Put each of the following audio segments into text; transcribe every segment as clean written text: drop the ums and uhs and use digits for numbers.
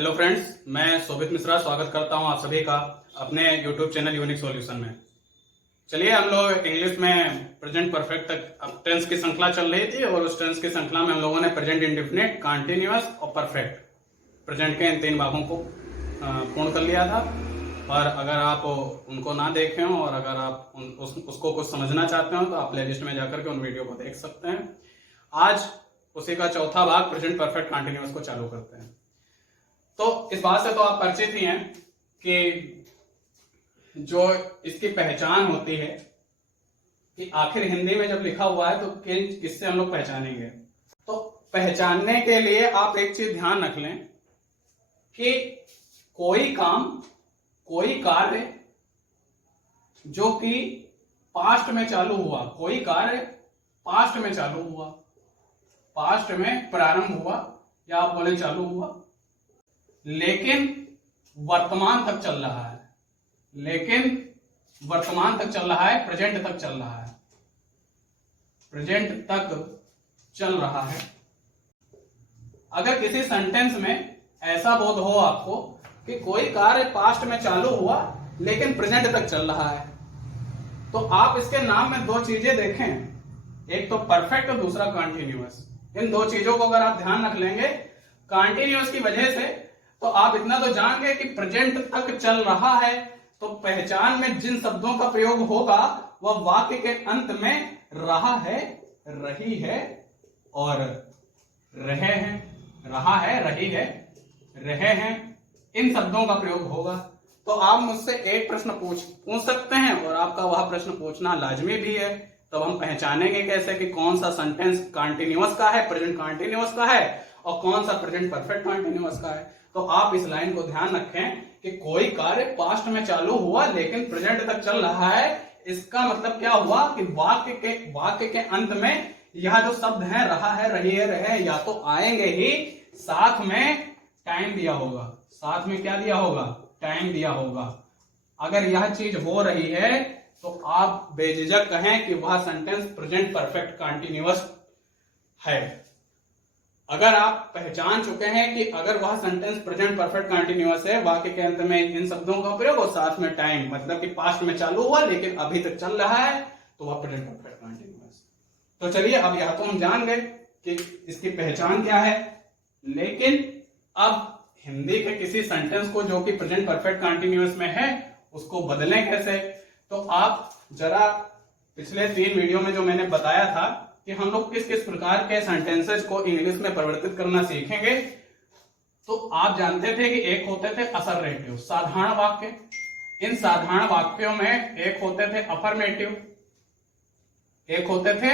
Hello friends, मैं शोभित मिश्रा स्वागत करता हूं आप सभी का अपने यूट्यूब चैनल यूनिक सॉल्यूशन में। चलिए, हम लोग इंग्लिश में प्रेजेंट परफेक्ट तक अब टेंस की श्रृंखला चल रही थी और उस टेंस की श्रृंखला में हम लोगों ने प्रेजेंट इंडेफिनिट, कंटीन्यूअस और परफेक्ट प्रेजेंट के इन तीन भागों को पूर्ण कर लिया था। और अगर आप उनको ना देखें हो और अगर आप उसको कुछ समझना चाहते हो तो आप प्लेलिस्ट में जाकर के उन वीडियो को देख सकते हैं। आज उसी का चौथा भाग प्रेजेंट परफेक्ट कंटीन्यूअस को चालू करते हैं। तो इस बात से तो आप परिचित ही हैं कि जो इसकी पहचान होती है कि आखिर हिंदी में जब लिखा हुआ है तो किससे हम लोग पहचानेंगे। तो पहचानने के लिए आप एक चीज ध्यान रख लें कि कोई काम, कोई कार्य जो कि पास्ट में चालू हुआ, कोई कार्य पास्ट में चालू हुआ, पास्ट में प्रारंभ हुआ या आप बोले चालू हुआ, लेकिन वर्तमान तक चल रहा है, प्रेजेंट तक चल रहा है, प्रेजेंट तक चल रहा है। अगर किसी सेंटेंस में ऐसा बोध हो आपको कि कोई कार्य पास्ट में चालू हुआ लेकिन प्रेजेंट तक चल रहा है, तो आप इसके नाम में दो चीजें देखें, एक तो परफेक्ट और दूसरा कंटीन्यूअस। इन दो चीजों को अगर आप ध्यान रख लेंगे कंटीन्यूअस की वजह से, तो आप इतना तो जान गए कि प्रेजेंट तक चल रहा है, तो पहचान में जिन शब्दों का प्रयोग होगा वह वाक्य के अंत में रहा है, रही है और रहे हैं, रहा है, रही है, रहे हैं, इन शब्दों का प्रयोग होगा। तो आप मुझसे एक प्रश्न पूछ सकते हैं और आपका वह प्रश्न पूछना लाजमी भी है। तो हम पहचानेंगे कैसे कि कौन सा सेंटेंस कंटीन्यूअस का है, प्रेजेंट कंटीन्यूअस का है, और कौन सा प्रेजेंट परफेक्ट कंटीन्यूअस का है। तो आप इस लाइन को ध्यान रखें कि कोई कार्य पास्ट में चालू हुआ लेकिन प्रेजेंट तक चल रहा है। इसका मतलब क्या हुआ कि वाक्य के अंत में यह जो शब्द है, रहा है, रही है, रहे, या तो आएंगे ही, साथ में टाइम दिया होगा। साथ में क्या दिया होगा? टाइम दिया होगा। अगर यह चीज हो रही है तो आप बेझिझक कहें कि वह सेंटेंस प्रेजेंट परफेक्ट कंटीन्यूअस है। अगर आप पहचान चुके हैं कि अगर वह सेंटेंस प्रेजेंट परफेक्ट कंटीन्यूअस है, वाक्य के अंत में इन शब्दों का प्रयोग और साथ में टाइम, मतलब कि पास्ट में चालू हुआ लेकिन अभी तक चल रहा है, तो वह प्रेजेंट परफेक्ट कंटीन्यूअस। तो चलिए, अब यह तो हम जान गए कि इसकी पहचान क्या है, लेकिन अब हिंदी के किसी सेंटेंस को जो कि प्रेजेंट परफेक्ट कंटीन्यूअस में है उसको बदलें कैसे। तो आप जरा पिछले 3 वीडियो में जो मैंने बताया था कि हम लोग किस किस प्रकार के सेंटेंसेस को इंग्लिश में परिवर्तित करना सीखेंगे, तो आप जानते थे कि एक होते थे असर्वेटिव, साधारण वाक्य। इन साधारण वाक्यों में एक होते थे अफर्मेटिव, एक होते थे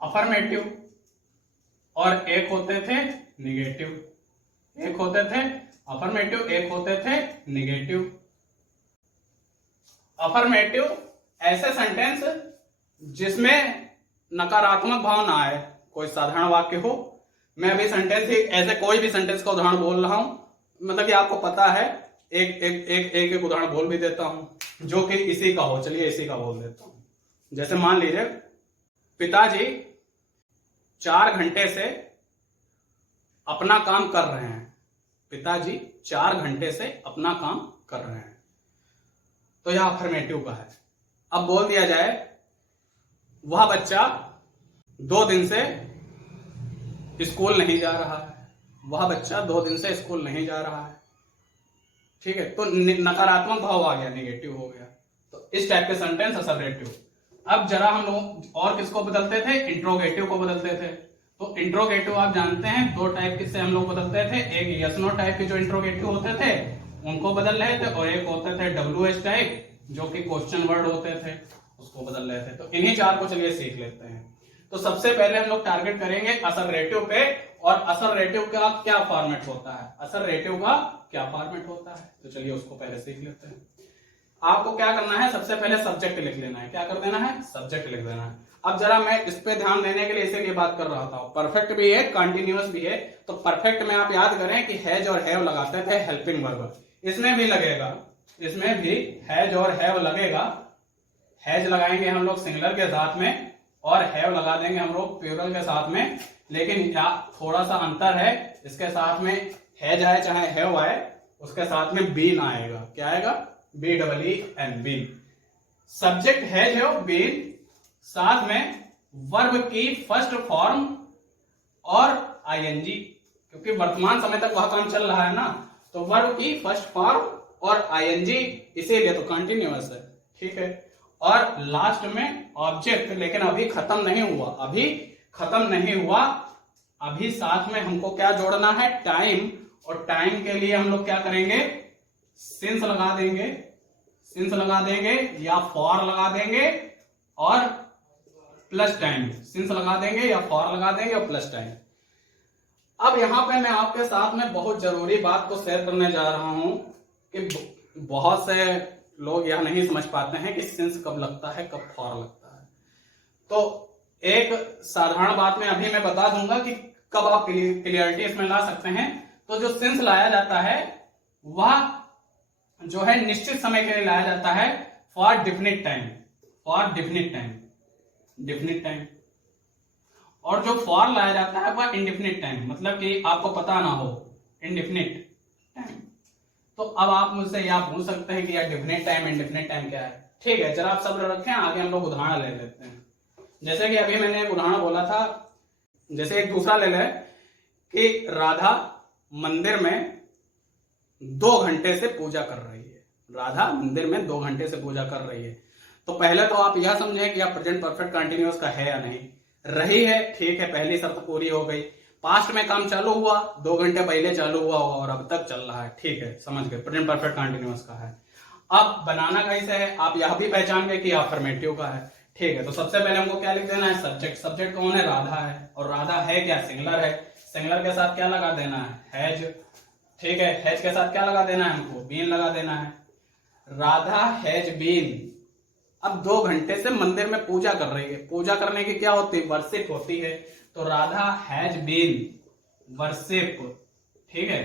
अफर्मेटिव और एक होते थे निगेटिव। एक होते थे अफर्मेटिव, एक होते थे निगेटिव। अफर्मेटिव ऐसे सेंटेंस जिसमें नकारात्मक भाव ना आए, कोई साधारण वाक्य हो। मैं अभी सेंटेंस ऐसे कोई भी सेंटेंस का उदाहरण बोल रहा हूं, मतलब कि आपको पता है, एक उदाहरण बोल भी देता हूं जो कि इसी का हो। चलिए, इसी का बोल देता हूं। जैसे मान लीजिए पिताजी 4 घंटे से अपना काम कर रहे हैं। पिताजी 4 घंटे से अपना काम कर रहे हैं, तो यह अफर्मेटिव का है। अब बोल दिया जाए वह बच्चा 2 दिन से स्कूल नहीं जा रहा है। वह बच्चा 2 दिन से स्कूल नहीं जा रहा है। ठीक है, तो नकारात्मक भाव आ गया, निगेटिव हो गया। तो इस टाइप के सेंटेंस असर्वेटिव। अब जरा हम लोग और किसको बदलते थे? इंट्रोगेटिव को बदलते थे। तो इंट्रोगेटिव आप जानते हैं 2 टाइप के से हम लोग बदलते थे। एक यस नो टाइप के जो इंट्रोगेटिव होते थे उनको बदल रहे थे, और एक होते थे WH टाइप जो कि क्वेश्चन वर्ड होते थे, उसको बदल रहे थे। तो इन्हीं 4 को चलिए सीख लेते हैं। तो सबसे पहले हम लोग टारगेट करेंगे असर्वेटिव पे, और असर्वेटिव का क्या फॉर्मेट होता है, असर्वेटिव का क्या फॉर्मेट होता है, तो चलिए उसको पहले सीख लेते हैं। आपको क्या करना है, सबसे पहले सब्जेक्ट लिख लेना है। क्या कर देना है? सब्जेक्ट लिख देना है। अब जरा मैं इस पे ध्यान देने के लिए इसीलिए बात कर रहा था, परफेक्ट भी है, कंटीन्यूअस भी है। तो परफेक्ट में आप याद करें कि हैज और हैव लगाते थे हेल्पिंग वर्ब, इसमें भी लगेगा, इसमें भी हैज और हैव लगेगा। हैज लगाएंगे हम लोग सिंगुलर के साथ में और हैव लगा देंगे हम लोग प्लूरल के साथ में, लेकिन क्या थोड़ा सा अंतर है, इसके साथ में हैज आए चाहे हैव आए, उसके साथ में बीन आएगा। क्या आएगा? BEEN, been. Subject has have been, साथ में वर्ब की फर्स्ट फॉर्म और आईएनजी, क्योंकि वर्तमान समय तक वह काम चल रहा है ना, तो वर्ब की फर्स्ट फॉर्म और आईएनजी, इसीलिए तो कंटिन्यूअस है। ठीक है। और लास्ट में ऑब्जेक्ट, लेकिन अभी खत्म नहीं हुआ, अभी खत्म नहीं हुआ, अभी साथ में हमको क्या जोड़ना है? टाइम। और टाइम के लिए हम लोग क्या करेंगे? सिंस लगा देंगे, सिंस लगा देंगे या फॉर लगा देंगे और प्लस टाइम। सिंस लगा देंगे या फॉर लगा देंगे और प्लस टाइम। अब यहां पे मैं आपके साथ में बहुत जरूरी बात को शेयर करने जा रहा हूं कि बहुत से लोग यह नहीं समझ पाते हैं कि सिंस कब लगता है, कब फॉर लगता है। तो एक साधारण बात में अभी मैं बता दूंगा कि कब आप क्लियरिटी इसमें ला सकते हैं। तो जो सिंस लाया जाता है वह जो है निश्चित समय के लिए लाया जाता है, for definite time, for definite time, definite time. और जो फॉर लाया जाता है वह इंडिफिनिट टाइम, मतलब कि आपको पता ना हो, इंडिफिनिट टाइम। तो अब आप मुझसे यह पूछ सकते हैं कि यार डिफिनिट टाइम, इंडिफिनिट टाइम क्या है? ठीक है, जरा आप सब्र रखें, आगे हम लोग उदाहरण ले लेते हैं। जैसे कि अभी मैंने एक उदाहरण बोला था, जैसे एक दूसरा ले लें कि राधा मंदिर में 2 घंटे से पूजा कर रही है। राधा मंदिर में 2 घंटे से पूजा कर रही है। तो पहले तो आप यह समझें कि आप प्रेजेंट परफेक्ट कंटिन्यूअस का है या नहीं। रही है, ठीक है, पहली शर्त पूरी हो गई। पास्ट में काम चालू हुआ, 2 घंटे पहले चालू हुआ होगा और अब तक चल रहा है, ठीक है, समझ गए, प्रेजेंट परफेक्ट कंटिन्यूअस का है। अब बनाना कैसे है? आप यह भी पहचान गए कि अफर्मेटिव का है। ठीक है, तो सबसे पहले हमको क्या लिख देना है? सब्जेक्ट। सब्जेक्ट कौन है? राधा है। और राधा है क्या? सिंगुलर है। सिंगुलर के साथ क्या लगा देना है? हैज। ठीक है, हैज के साथ क्या लगा देना है हमको? बीन लगा देना है। राधा हैज बीन अब 2 घंटे से मंदिर में पूजा कर रही है। पूजा करने की क्या होती है? वर्शिप होती है। तो राधा हैज बीन वर्शिप। ठीक है,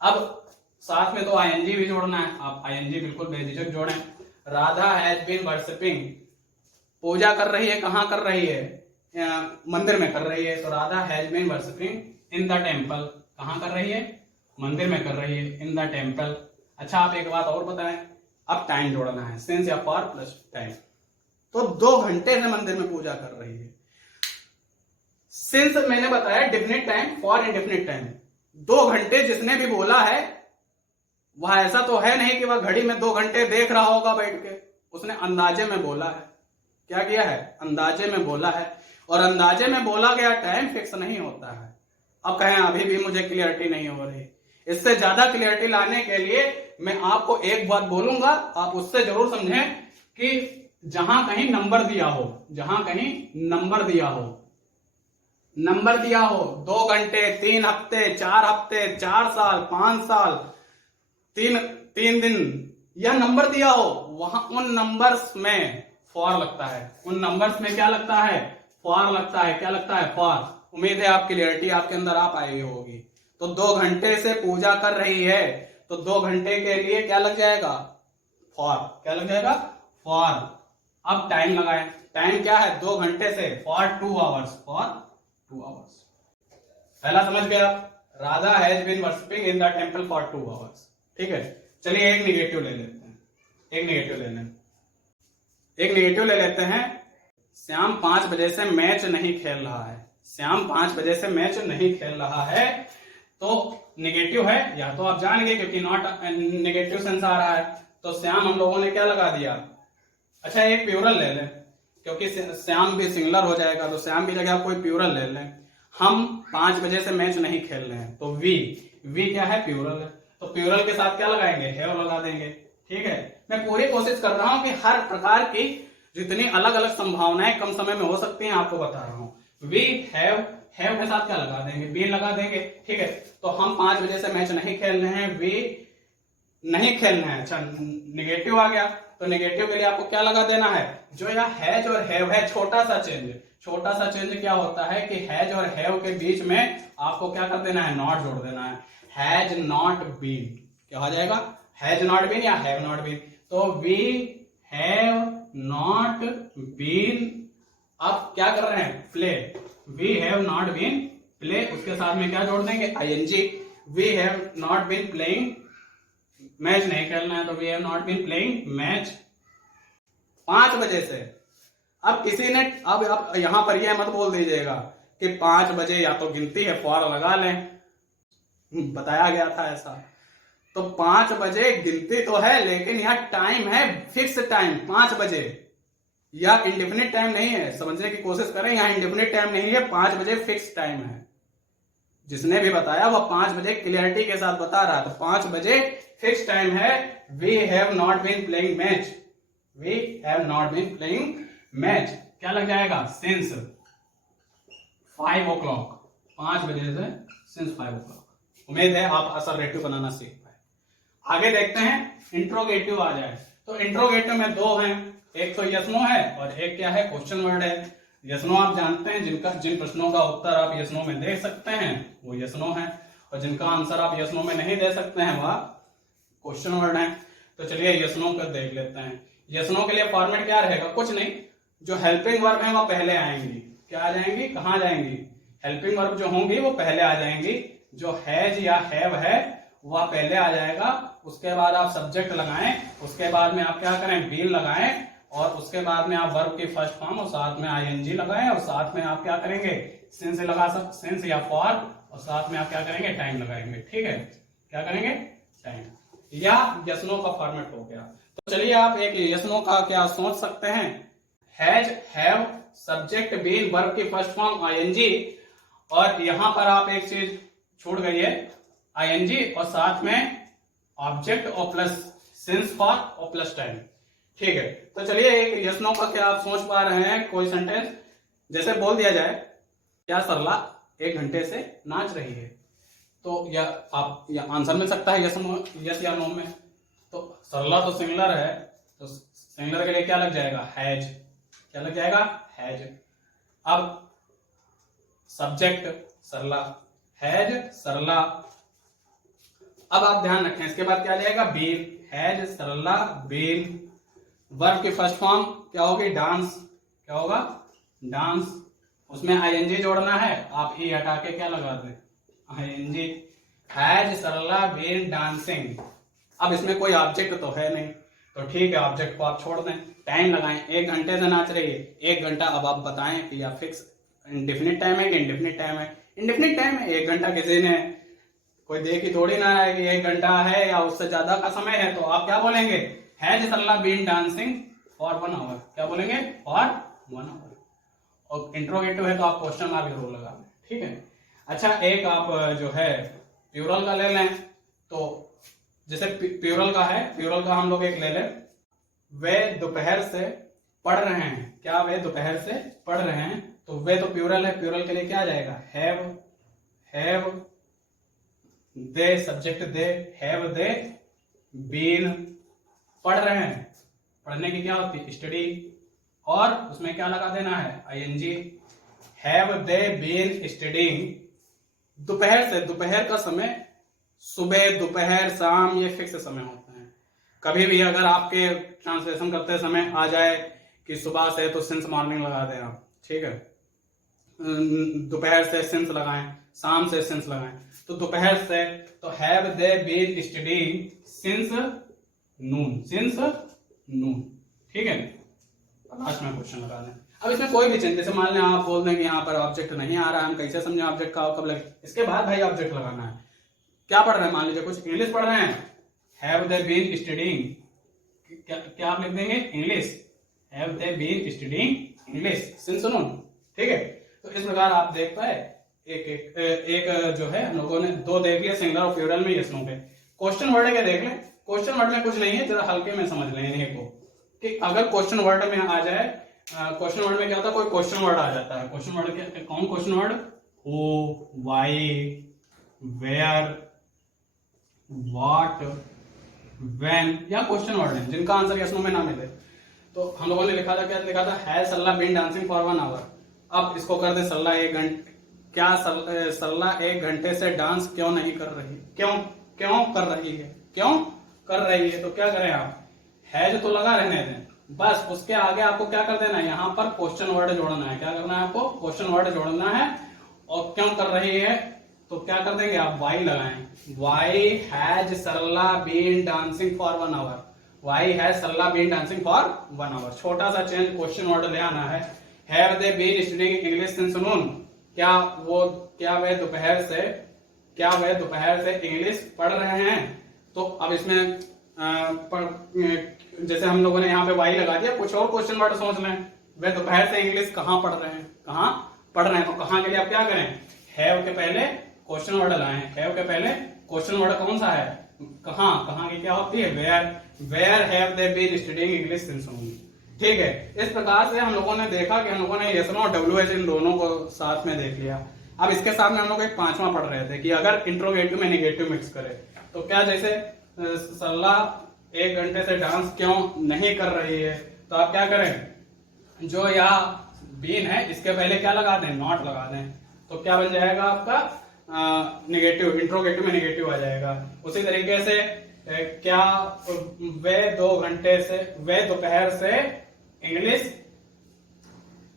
अब साथ में तो आईएनजी भी जोड़ना है। आप आईएनजी बिल्कुल बेझिझक जोड़ें। राधा हैज बीन वर्शिपिंग, पूजा कर रही है, कहां कर रही है? मंदिर में कर रही है। तो Radha has been worshipping in the temple, कहां कर रही है? मंदिर में कर रही है, इन द टेम्पल। अच्छा, आप एक बात और बताएं, अब टाइम जोड़ना है, सिंस या फॉर प्लस टाइम। तो 2 घंटे से मंदिर में पूजा कर रही है। सिंस मैंने बताया definite time, for indefinite time. 2 घंटे जिसने भी बोला है वह ऐसा तो है नहीं कि वह घड़ी में 2 घंटे देख रहा होगा बैठ के। उसने अंदाजे में बोला है। क्या किया है? अंदाजे में बोला है। और अंदाजे में बोला गया टाइम फिक्स नहीं होता है। अब कहें अभी भी मुझे क्लियरिटी नहीं हो रही, इससे ज्यादा क्लियरिटी लाने के लिए मैं आपको एक बात बोलूंगा, आप उससे जरूर समझें कि जहां कहीं नंबर दिया हो, जहां कहीं नंबर दिया हो, नंबर दिया हो 2 घंटे, 3 हफ्ते, 4 हफ्ते, 4 साल, 5 साल, 3 दिन, यह नंबर दिया हो, वहां उन नंबर्स में फॉर लगता है। उन नंबर्स में क्या लगता है? फॉर लगता है। क्या लगता है? फॉर। उम्मीद है आप क्लियरिटी आपके अंदर आ पाई होगी। तो 2 घंटे से पूजा कर रही है, तो 2 घंटे के लिए क्या लग जाएगा? फॉर। क्या लग जाएगा? फॉर। अब टाइम लगाएं। टाइम क्या है? 2 घंटे से, फॉर 2 आवर्स, फॉर 2 आवर्स। पहला समझ गए आप? Radha has been worshipping in the temple for 2 hours. ठीक है, चलिए एक निगेटिव ले लेते हैं। एक निगेटिव ले लेते हैं। श्याम 5 बजे से मैच नहीं खेल रहा है। श्याम 5 बजे से मैच नहीं खेल रहा है, तो निगेटिव है, या तो आप जान गए क्योंकि नॉट निगेटिव सेंस आ रहा है। तो श्याम हम लोगों ने क्या लगा दिया? अच्छा, एक प्यूरल ले लें, क्योंकि श्याम भी सिंगुलर हो जाएगा, तो श्याम की जगह कोई प्यूरल ले लें। हम 5 बजे से मैच नहीं खेल रहे हैं, तो वी क्या है? प्यूरल है। तो प्यूरल के साथ क्या लगाएंगे? हैव लगा देंगे। ठीक है, मैं पूरी कोशिश कर रहा हूं कि हर प्रकार की जितनी अलग अलग संभावनाएं कम समय में हो सकती हैं आपको बता रहा हूं। वी हैव के साथ क्या लगा देंगे? बी लगा देंगे। ठीक है, तो हम 5 बजे से मैच नहीं खेल रहे हैं, वी नहीं खेलना है। अच्छा, निगेटिव आ गया, तो निगेटिव के लिए आपको क्या लगा देना है? जो यह हैज और हैव है, छोटा सा चेंज। छोटा सा चेंज क्या होता है कि हैज और हैव के बीच में आपको क्या कर देना है? नॉट जोड़ देना है। हैज नॉट बीन, क्या हो जाएगा? हैज नॉट बीन या हैव नॉट बीन। तो वी हैव नॉट बीन, अब क्या कर रहे हैं? Play. We have not been play, उसके साथ में क्या जोड़ देंगे? ING. We have not been playing, match नहीं खेलना है तो we have not been playing match 5 बजे से। अब किसी ने, अब आप यहां पर यह मत बोल दीजिएगा कि 5 बजे, या तो गिनती है फॉर लगा लें, बताया गया था ऐसा। तो 5 बजे गिनती तो है, लेकिन यहां टाइम है फिक्स टाइम 5 बजे, या इंडेफिनिट टाइम नहीं है। समझने की कोशिश करें, यहां इंडेफिनिट टाइम नहीं है, 5 बजे फिक्स टाइम है। जिसने भी बताया वह 5 बजे क्लियरिटी के साथ बता रहा है। तो 5 बजे फिक्स टाइम है। We have not been playing match, we have not been playing match. क्या लग जाएगा? सिंस 5 o'clock, 5 बजे से सिंस 5 o'clock। उम्मीद है आप असर्वेटिव बनाना सीख पाए। आगे देखते हैं, इंट्रोगेटिव आ जाए। तो इंट्रोगेटिव में 2 हैं, एक तो यस नो है और एक क्या है? क्वेश्चन वर्ड है। यस नो आप जानते हैं, जिन प्रश्नों का उत्तर आप यस नो में दे सकते हैं वो यस नो है, और जिनका आंसर आप यस नो में नहीं दे सकते हैं वह क्वेश्चन वर्ड है। तो चलिए यस नो कर देख लेते हैं। यस नो के लिए फॉर्मेट क्या रहेगा? कुछ नहीं, जो हेल्पिंग वर्ब है वह पहले आएंगी। क्या आ जाएंगी? कहां जाएंगी? हेल्पिंग वर्ब जो होंगी वो पहले आ जाएंगी। जो हैज या हैव है वह पहले आ जाएगा। उसके बाद आप सब्जेक्ट लगाएं, उसके बाद में आप क्या करें? बीन लगाएं, और उसके बाद में आप वर्ब की फर्स्ट फॉर्म और साथ में आईएनजी लगाएं, और साथ में आप क्या करेंगे? सिंस लगा सकते, सिंस या फॉर, और साथ में आप क्या करेंगे? टाइम लगाएंगे। ठीक है, क्या करेंगे? टाइम। या यस नो का फॉर्मेट हो गया। तो चलिए आप एक यस नो का क्या सोच सकते हैं? Has, have, subject, been, verb की फर्स्ट फॉर्म आईएनजी, और यहां पर आप एक चीज छूट गई है, आईएनजी और साथ में ऑब्जेक्ट और प्लस सिंस फॉर और प्लस टाइम। ठीक है, तो चलिए एक यस नो का क्या आप सोच पा रहे हैं? कोई सेंटेंस जैसे बोल दिया जाए, क्या सरला 1 घंटे से नाच रही है, तो या आप या आंसर मिल सकता है यस या नो में। तो सरला तो सिंगुलर है, तो सिंगुलर के लिए क्या लग जाएगा? हैज। क्या लग जाएगा? हैज। अब सब्जेक्ट सरला, हैज सरला। अब आप ध्यान रखें, इसके बाद क्या आ जाएगा? Been, has Sarla been. Verb की फर्स्ट फॉर्म क्या होगी? डांस। क्या होगा? डांस। उसमें आईएनजी जोड़ना है, आप ई हटा के क्या लगा दें? ING. Has Sarla been dancing. अब इसमें कोई ऑब्जेक्ट तो है नहीं, तो ठीक है, ऑब्जेक्ट को आप छोड़ दें। टाइम लगाएं, 1 घंटे से नाच रही है, 1 घंटा। अब आप बताएं कि या फिक्स इंडेफिनिट टाइम है कि इंडेफिनिट टाइम है? इंडेफिनिट टाइम है। 1 घंटा किसी ने कोई देखी थोड़ी ना है कि 1 घंटा है या उससे ज्यादा का समय है, तो आप क्या बोलेंगे? Has Sarla been dancing for 1 hour। क्या बोलेंगे? For 1 hour। और इंट्रोगेटिव है तो आप क्वेश्चन मार्क जरूर लगा लें। ठीक है, अच्छा एक आप जो है प्लूरल का ले लें। तो जैसे प्लूरल का है, प्लूरल का हम लोग एक ले लें, वे दोपहर से पढ़ रहे हैं। क्या वे दोपहर से पढ़ रहे हैं? तो वे तो प्लूरल है, प्लूरल के लिए क्या आ जाएगा? Have, have. They subject they, have they been पढ़ रहे हैं। पढ़ने की क्या होती है? स्टडी, और उसमें क्या लगा देना है? ING. Have they been studying. दोपहर से, दोपहर का समय सुबह, दोपहर, शाम, ये फिक्स समय होते हैं। कभी भी अगर आपके ट्रांसलेशन करते समय आ जाए कि सुबह से, तो सिंस मॉर्निंग लगा दें आप। ठीक है, दोपहर से सिंस लगाएं, शाम से सिंस लगाएं। तो दोपहर से, तो have they been studying since noon, since noon. ठीक है, लास्ट में क्वेश्चन लगा दें। अब इसमें कोई भी चेंज, जैसे मान लें आप बोल दें कि यहाँ पर ऑब्जेक्ट नहीं आ रहा है, हम कैसे समझें ऑब्जेक्ट का कब लगे? इसके बाद भाई ऑब्जेक्ट लगाना है। क्या पढ़ रहे हैं? मान लीजिए कुछ इंग्लिश पढ़ रहे हैं, हैव दे बीन स्टडीइंग। क्या आप लिख देंगे? English. Have they been studying English since noon. ठीक है, तो इस प्रकार आप देख पाए एक जो है हम लोगों ने 2 देख लिया, सिंगुलर और प्लूरल में यस नो पे। क्वेश्चन वर्ड के देख लें। क्वेश्चन वर्ड में कुछ नहीं है, जरा हल्के में समझ लें इन्हीं को, कि अगर क्वेश्चन वर्ड में आ जाए, क्वेश्चन वर्ड में क्या होता है? कोई क्वेश्चन वर्ड आ जाता है। क्वेश्चन वर्ड के कौन? Question word who, why, where, what, when, या क्वेश्चन वर्ड है जिनका आंसर यस नो में ना मिले। तो हम लोगों ने लिखा था, क्या लिखा था? Has Sarla been dancing for 1 hour। अब इसको कर दे सरला 1 घंटे। क्या सरला 1 घंटे से डांस क्यों नहीं कर रही? क्यों कर रही है? क्यों कर रही है? तो क्या करें आप? हैज तो लगा रहने दें, बस उसके आगे आपको क्या कर देना है? यहाँ पर क्वेश्चन वर्ड जोड़ना है। क्या करना है आपको? क्वेश्चन वर्ड जोड़ना है। और क्यों कर रही है? तो क्या कर देंगे आप, वाई लगाएं, why has Sarla been dancing for 1 hour, why has Sarla been dancing for 1 hour. छोटा सा चेंज क्वेश्चन वर्ड ले आना है, have they been studying English since noon, क्या वे दोपहर से इंग्लिश पढ़ रहे हैं। तो अब इसमें जैसे हम लोगों ने यहाँ पे वाई लगा दिया, कुछ और क्वेश्चन वर्ड सोच लें, वे दोपहर से इंग्लिश कहाँ पढ़ रहे हैं, कहाँ पढ़ रहे हैं। तो कहाँ के लिए आप क्या करें, हैव के पहले क्वेश्चन वर्ड लगाएं, हैव के पहले क्वेश्चन वर्ड कौन सा है, कहाँ, कहाँ की क्या होती है, where have they been studying English since noon. ठीक है, इस प्रकार से हम लोगों ने देखा कि हम लोगों ने यस नो और WH इन दोनों को साथ में देख लिया। अब इसके साथ में हम लोग एक पांचवा पढ़ रहे थे कि अगर इंट्रोगेटिव में निगेटिव मिक्स करे तो क्या, जैसे सरला 1 घंटे से डांस क्यों नहीं कर रही है, तो आप क्या करें, जो यहाँ बीन है इसके पहले क्या लगा दें, नॉट लगा दें, तो क्या बन जाएगा आपका निगेटिव, इंट्रोगेटिव में निगेटिव आ जाएगा। उसी तरीके से क्या वे दोपहर से इंग्लिश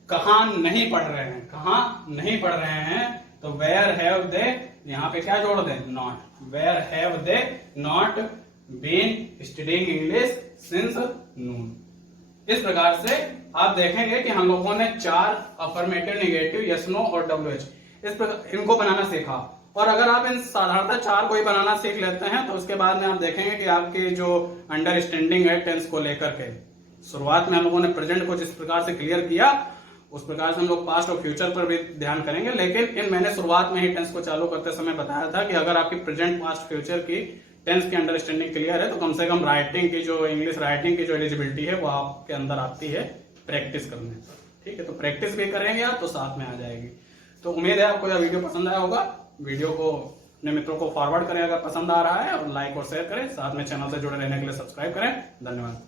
कहाँ नहीं पढ़ रहे हैं, कहाँ नहीं पढ़ रहे हैं, तो वेयर हैव दे, यहाँ पे क्या जोड़ दें, not, where have they not been studying English since noon. इस प्रकार से आप देखेंगे कि हम लोगों ने 4 अफर्मेटिव, निगेटिव, यस नो और WH इस प्रकार इनको बनाना सीखा। और अगर आप इन साधारणतः 4 को ही बनाना सीख लेते हैं तो उसके बाद में आप देखेंगे कि आपकी जो अंडरस्टैंडिंग है टेंस को लेकर के, शुरुआत में हम लोगों ने प्रेजेंट को जिस प्रकार से क्लियर किया उस प्रकार से हम लोग पास्ट और फ्यूचर पर भी ध्यान करेंगे। लेकिन मैंने शुरुआत में ही टेंस को चालू करते समय बताया था कि अगर आपकी प्रेजेंट, पास्ट, फ्यूचर की टेंस की अंडरस्टैंडिंग क्लियर है तो कम से कम राइटिंग की जो, इंग्लिश राइटिंग की जो एलिजिबिलिटी है वो आपके अंदर आती है प्रैक्टिस करने पर। ठीक है, तो प्रैक्टिस भी करेंगे आप तो साथ में आ जाएगी। तो उम्मीद है आपको यह वीडियो पसंद आया होगा। वीडियो को अपने मित्रों को फॉरवर्ड करें अगर पसंद आ रहा है, और लाइक और शेयर करें, साथ में चैनल से जुड़े रहने के लिए सब्सक्राइब करें। धन्यवाद।